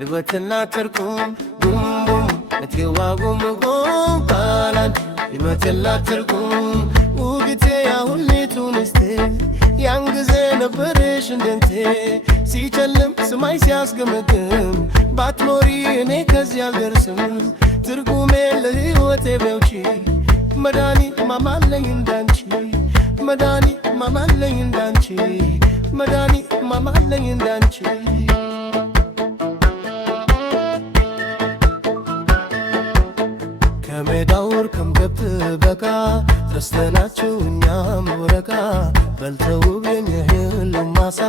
ልበትና ትርጉም ጉምጉም እቴዋ ጉምጉም ባላን ልበትና ትርጉም ውግቴ ያሁኔቱን እስቴ ያን ጊዜ ነበርሽ እንደንቴ ሲጨልም ስማይ ሲያስገመግም ባትኖሪ እኔ ከዚህ አልደርስም ትርጉሜ ለሕይወቴ በውጪ መድኃኒት ማማለኝ እንዳንቺ መድኃኒት ማማለኝ እንዳንቺ መድኃኒት ማማለኝ እንዳንቺ ከሜዳው እርከም ገብት በቃ ደስተናችሁ እኛም ወረቃ በልተው የኛህል ማሳ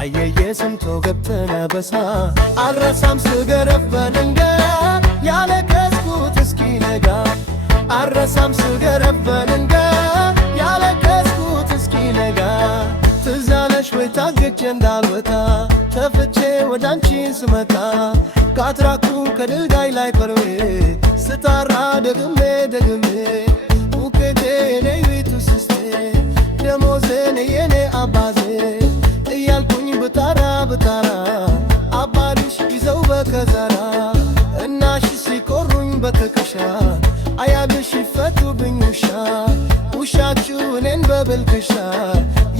አየየ ስንቶ ገብተነ በሳ አልረሳም ስገረፍ በድንገት ያለቀስኩት እስኪነጋ አልረሳም ስገረፍ በድንገት ያለቀስኩት እስኪነጋ ትዝ አለሽ ወይ ታግቼ እንዳልወጣ ተፍቼ ወዳንቺ ስመጣ ካትራኩ ከድልጋይ ላይ ቀርቤ ስጣራ ደግሜ ደግሜ ውቄቴ የኔ ቤቱ ስስቴ ደሞዜን የኔ አባዜ እያልኩኝ ብጣራ ብጣራ አባሪሽ ይዘው በከዘራ እናሽ ሲቆሩኝ በትከሻ አያልሽ ይፈቱብኝ ውሻችሁ እኔን በብልክሻ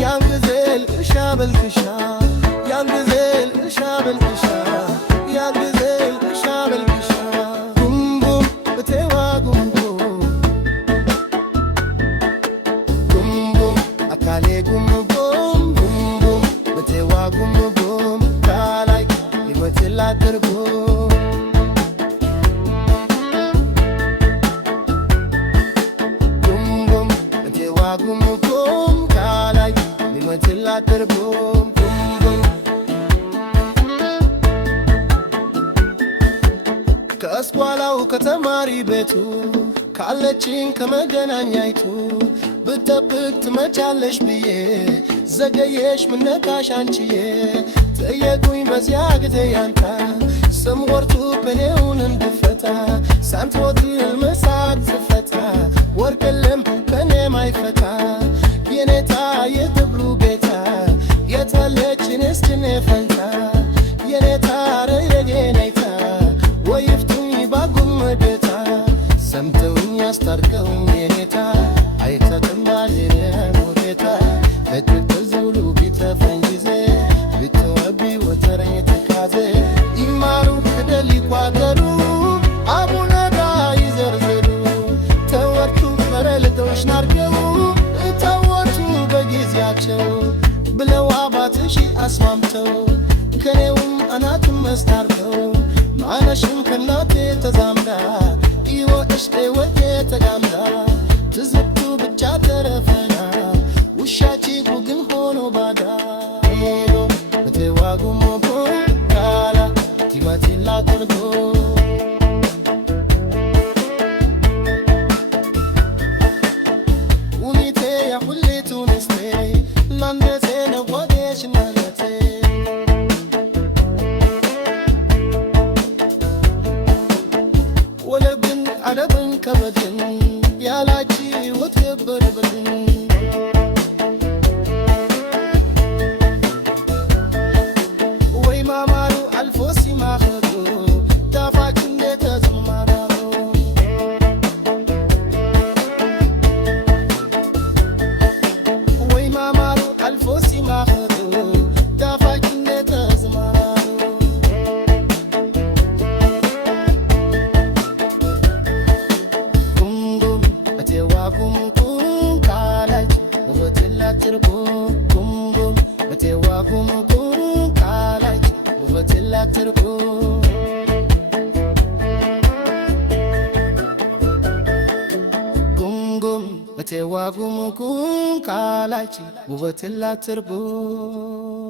ያን ጊዜ ልእሻ በልክሻ ያን ጊዜ ልእሻ በልክሻ ያን ጊዜ ልእሻ በልክሻ ጉምጉም እቴዋ ጉምጉም ጉምጉም አካሌ ጉምጉም ጉምጉም እቴዋ ጉምጉም ካላይ ሊመትላ ትርጉም ጉምጉም እቴዋ ጉምጉም ካላይ ሊመትላ ትርጉም ከአስኳላው ከተማሪ ቤቱ ካለችኝ ከመገናኛይቱ ብጠብቅ ትመጫለሽ ብዬ ዘገየሽ ምነካሽ አንቺዬ ጠየቁኝ በዚያ ጊዜ ያንታ ስም ወርቱ በኔውን እንድፈታ ሳንትወት ልመሳት ትፈታ ወርቅልም ከኔ ማይፈታ የኔታ የትብሉ ጌታ የታለች ንስችኔ ፈንታ የኔታ ረየጌኔታ ወይፍቱኝ ባጉም መደታ ሰምተውኝ ያስታርቀውኝ የኔታ አይተትም ባልሬን ውዴታ በትክክል ዝውሉ ቢተፈኝ ጊዜ ቢተወቢ ወተረኝ ትካዜ ይማሩ ክደል ይቋጠሩ አቡነዳ ይዘርዝሩ ተወርቱ ፈረልተውሽ ናርገው እታወቱ በጊዜያቸው ብለው አባትሽ አስማምተው ከኔውም አናቱን መስታርተው ማነሽም ከናቴ ተዛምዳ ይወእሽቴ ወቴ ተጋምዳ ትዝብቱ ብቻ ተረፈና ውሻቺ ጉግን ሆኖ ባዳ ሄሎ እቴዋ ጉምጉም ካላ ቲማቲላ ቅርጎ ውኒቴ ያሁሌቱ ንስቴ ናንደቴ ነዋዴሽ ናነቴ ወለብን አለብን ከበድን ያላቺ ወትበርበድን ወይ ማማሩ አልፎ ሲማኸዱ ዳፋች እንዴት ተዝማማሩ ወይ ማማሩ አልፎ ሲማኸዱ ዳፋች እንዴት ተዝማማሩ ጉምጉም እቴዋ ጉምጉም ካላች ውበትላ ትርጉም ጉምጉም እቴዋ ጉምጉም ካላች ውበትላ ትርጉም ጉምጉም እቴዋ ጉምጉም ካላች ውበትላ ትርጉም